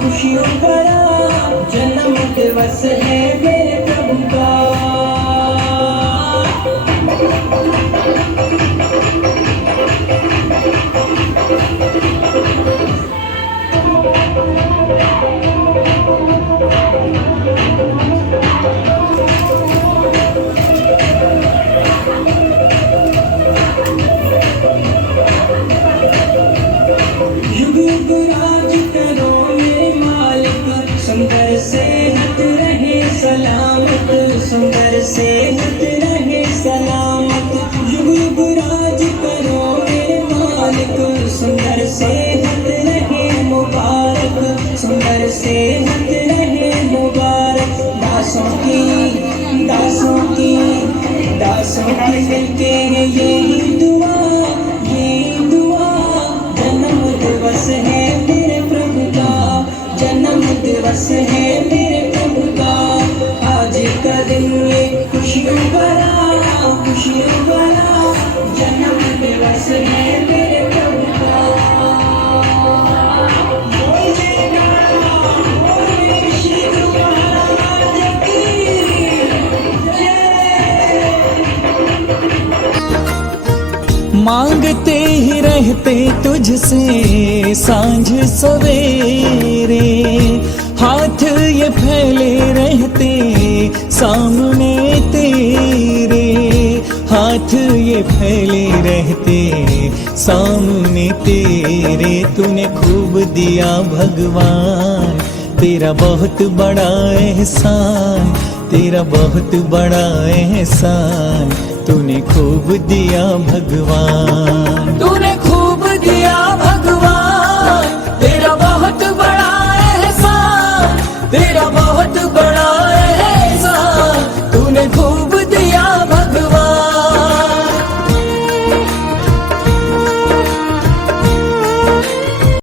खुशियों भरा जन्म दिवस है मेरे प्रभु का। युग युग राज करो मेरे मालिक, सुंदर सेहत रहे सलामत, सुंदर सेहत रहे सलामत। युग युग राज करो मेरे मालिक, सुंदर सेहत रहे मुबारक, सुंदर सेहत रहे मुबारक। दासों की मिलके है यही दुआ, यही दुआ। जन्म दिवस है मेरे प्रभु का, जन्म दिवस है मेरे प्रभु का। आज का दिन ये खुशियों भरा, खुशियों भरा जन्म दिवस है मेरे प्रभु का। मांगते ही रहते तुझसे सांझ सवेरे, हाथ ये फैले रहते सामने तेरे, हाथ ये फैले रहते सामने तेरे। तूने खूब दिया भगवान, तेरा बहुत बड़ा एहसान, तेरा बहुत बड़ा एहसान तूने खूब दिया भगवान, तूने खूब दिया भगवान, तेरा बहुत बड़ा एहसान, तेरा बहुत बड़ा